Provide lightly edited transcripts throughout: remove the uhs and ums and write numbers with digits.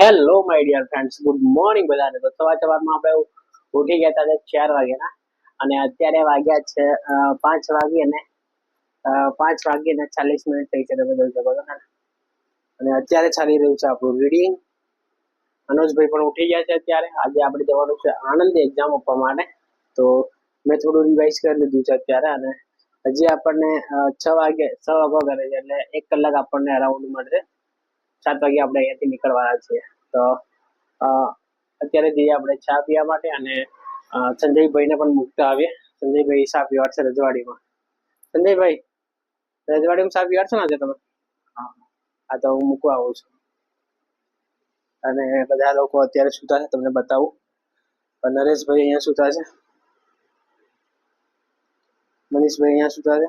Hello my dear friends, good morning બધાને. તો સવારમાં આપણે ઉઠી ગયા હતા 4 વાગ્યાના અને અત્યારે વાગ્યા છે 5 વાગી અને 5:40 થઈ છે. તમે જોઈ શકો છો અને અત્યારે ચાલી રહ્યું છે આપણું રીડિંગ. અનુજભાઈ પણ ઉઠી ગયા છે અત્યારે. આજે આપણે જવાનું છે આણંદ એક્ઝામ આપવા માટે. તો મેં થોડું રિવાઇઝ કરી લીધું છે અત્યારે અને હજી આપણને 6 વાગે 6 વાગવા કરે છે એટલે 1 કલાક આપણને અરાઉન્ડ મળશે. 7 વાગે આપણે અહીંયાથી નીકળવાના છીએ. તો અત્યારે જઈએ આપણે ચા પીવા માટે અને સંજયભાઈને પણ મૂકતા આવીએ. સંજયભાઈ ચા પીવાડશે રજવાડીમાં. સંજયભાઈ, રજવાડીમાં ચા પીવાડશો ને આજે તમે? હા, તો હું મૂકવા આવું છું. અને બધા લોકો અત્યારે સૂતા છે, તમને બતાવું. નરેશભાઈ અહીંયા સૂતા છે, મનીષભાઈ અહીંયા સૂતા છે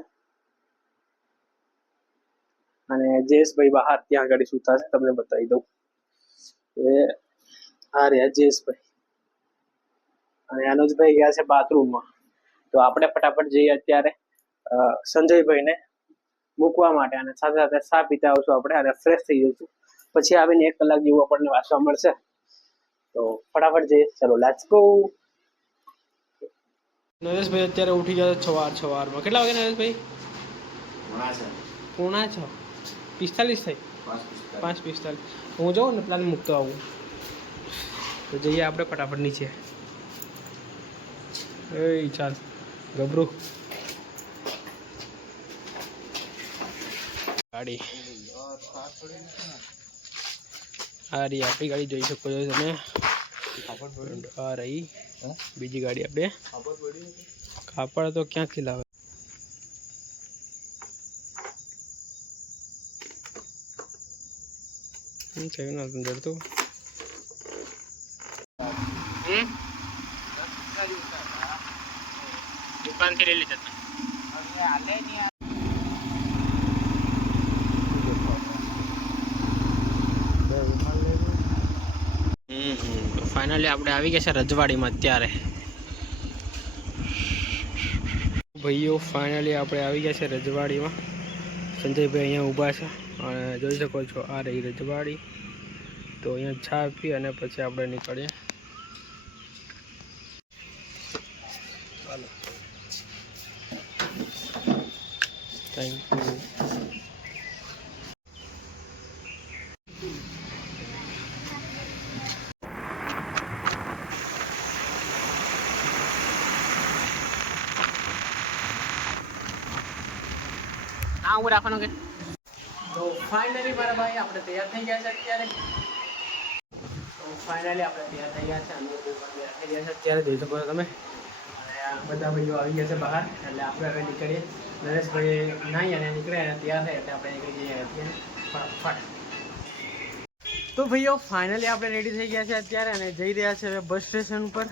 અને જયેશભાઈ બહાર ત્યાં આગળ સૂતા છે. તમને બતાવી દઉં. એ આ રહ્યા જયેશભાઈ અને અનુજભાઈ ગયા છે બાથરૂમમાં. તો આપણે ફટાફટ જઈએ અત્યારે સંજયભાઈને મૂકવા માટે અને સાથે સાથે ચા પીતા આવશું આપણે અને ફ્રેશ થઈ જઈશું. પછી આવીને 1 કલાક જેવું આપણને વાંચવા મળશે. તો ફટાફટ જઈએ. ચલો, લેટ્સ ગો. નરેશભાઈ અત્યારે ઉઠી ગયા સવારમાં. કેટલા વાગે નરેશભાઈ? 5:45 થઈ. 5:45. હું જાઉં ને પ્લાન મૂકતો આવું. તો જઈએ આપણે ફટાફટ નીચે. એ ચાલ ગભરું ગાડી આ રહી આપણી ગાડી, જોઈ શકો છો તમે. આ રહી બીજી ગાડી. આપણે કાપડ તો ક્યાંથી લાવે? જડતું દુકાન થી લઈ લીધા. ફાઇનલી આપણે આવી ગયા છે રજવાડીમાં અત્યારે. ભાઈઓ, ફાઇનલી આપણે આવી ગયા છે રજવાડીમાં. સંજયભાઈ અહીંયા ઊભા છે અને જોઈ શકો છો આ રહી રજવાડી. તો અહીંયા ચા પી અને પછી આપણે નીકળીએ. ચાલો, થેન્ક યુ. હું રાખવાનો કે તો ફાઇનલી મારા ભાઈ આપણે તૈયાર થઈ ગયા છે અત્યારે. તો ફાઇનલી આપણે તૈયાર થઈ ગયા છે અને તૈયાર થઈ ગયા છે અત્યારે, જોઈ શકો છો તમે. અને બધા ભાઈઓ આવી ગયા છે બહાર એટલે આપણે હવે નીકળીએ. નરેશભાઈ નાહી અને નીકળ્યા અને તૈયાર થાય એટલે આપણે નીકળી જઈએ અત્યારે ફટાફટ. તો ભાઈઓ, ફાઇનલી આપણે રેડી થઈ ગયા છે અત્યારે અને જઈ રહ્યા છે હવે બસ સ્ટેશન ઉપર.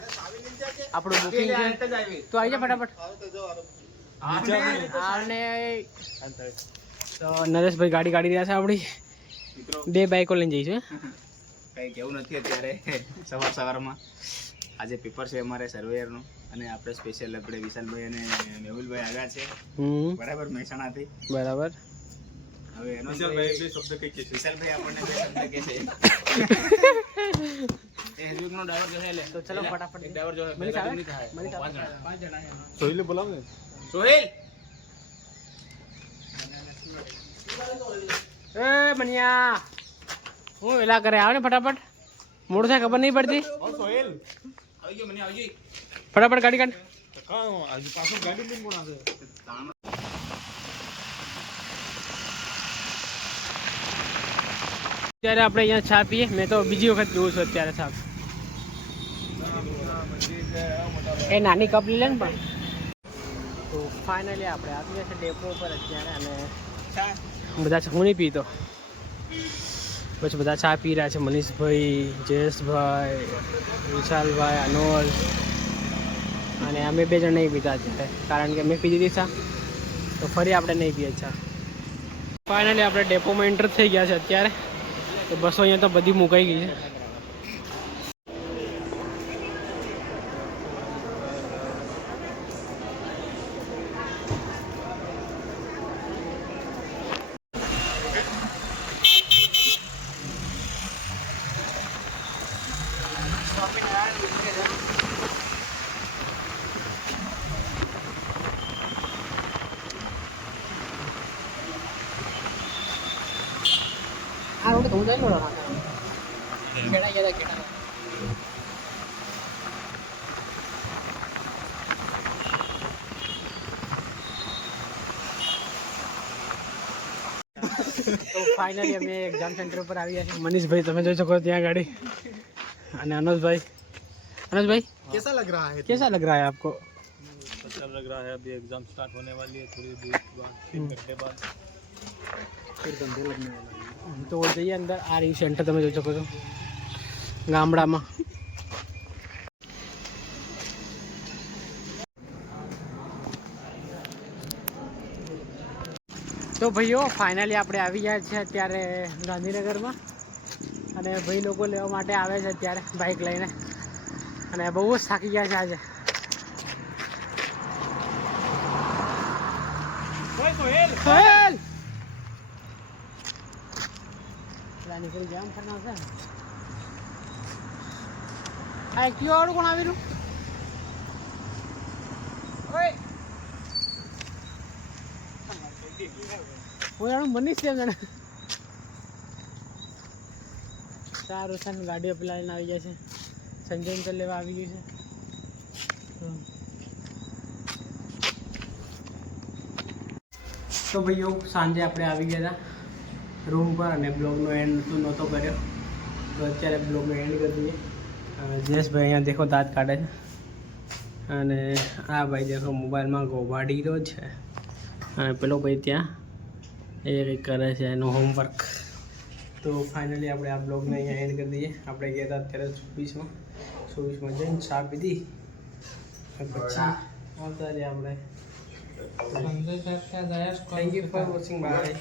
આપણું બુકિંગ છે તો આવી જાય ફટાફટ. તો નરેશભાઈ ગાડી કાઢી રહ્યા છે આપણી. 2 બાઈકો લઈને જઈશું. કંઈ કેવું નથી અત્યારે. સવારમાં આજે પેપર છે અમારે સર્વેયરનું અને આપણે સ્પેશિયલ આપણે વિશાલભાઈ અને મેહુલભાઈ આવ્યા છે. બરાબર, મહેસાણાથી. બરાબર. હવે એનો વિશાલભાઈ આપણને 2 શબ્દ કહે છે. હેઝવિકનો ડ્રાઈવર જોશે એટલે તો ચલો ફટાફટ. એક ડ્રાઈવર જોશે. મનીષ આવે? 5 જણા. સોહિલ બોલાવો ને. સોહિલ, એ મનિયા, હું એલા કરે આવે ને ફટાફટ. મોડું થાય ખબર નહીં પડતી. સોહિલ આવી ગયો. મને આવી ગઈ. ફટાફટ ગાડી કાઢ. અત્યારે આપણે અહીંયા ચા પીએ. મેં તો બીજી વખત પીવું છું અત્યારે ચા. એ નાની કપ લઈ લે ને પણ. તો ફાઇનલી આપણે આવી ગયા છે ડેપો પર અત્યારે અને બધા હું નહીં પીતો. પછી બધા ચા પી રહ્યા છે. મનીષભાઈ, જયેશભાઈ, વિશાલભાઈ, અનોલ અને અમે 2 જણ નહીં પીતા અત્યારે, કારણ કે મેં પી દીધી ચા તો ફરી આપણે નહીં પીએ ચા. ફાઇનલી આપણે ડેપોમાં એન્ટર થઈ ગયા છે અત્યારે. તો બસો અહીંયા તો બધી મુકાઈ ગઈ છે. આ રોડ તો જાય લો ખેડા ગયા ખેડા તો ફાઇનલી અમે એક્ઝામ સેન્ટર પર આવી ગયા છીએ મનીષભાઈ તમે જોઈ શકો ત્યાં ગાડી અને अनुज भाई कैसा लग रहा है? कैसा लग रहा है आपको अच्छा लग रहा है। अभी एग्जाम स्टार्ट होने वाली है थोड़ी देर बाद 3 घंटे बाद फिर गंदे लगने वाला है। तो जइए अंदर आ रही सेंटर તમે જોઈ શકો છો ગામડામાં તો ભાઈઓ ફાઇનલી આપણે આવી ગયા છે અત્યારે ગાંધીનગરમાં અને ભાઈ લોકો લેવા માટે આવે છે અત્યારે બાઇક લઈને અને બહુ જ થાકી ગયા છે આજે સોહેલ નીકળી જામ કરના છે આ ક્યુ વાળું કોણ આવેલું ઓય ઓયાનું મનીષ છે જણે સારું છે ગાડી અપલાઈને આવી ગયા છે સંજય લેવા આવી ગયું છે તો ભાઈઓ સાંજે આપણે આવી ગયા હતા રૂમ પર અને બ્લોગનો એન્ડ નહોતો કર્યો તો અત્યારે બ્લોગનો એન્ડ કરી દઈએ જયેશભાઈ અહીંયા દેખો દાંત કાઢે છે અને આ ભાઈ દેખો મોબાઈલમાં ગોબાડી રહ્યો છે અને પેલો ભાઈ ત્યાં એ કંઈક કરે છે એનું હોમવર્ક તો ફાઇનલી આપણે આ બ્લોગને અહીંયા એન્ડ કરી દઈએ આપણે ગયા હતા અત્યારે 24માં જઈને ચા પીધી પછી આવતા રહ્યા આપણે thank you for watching bye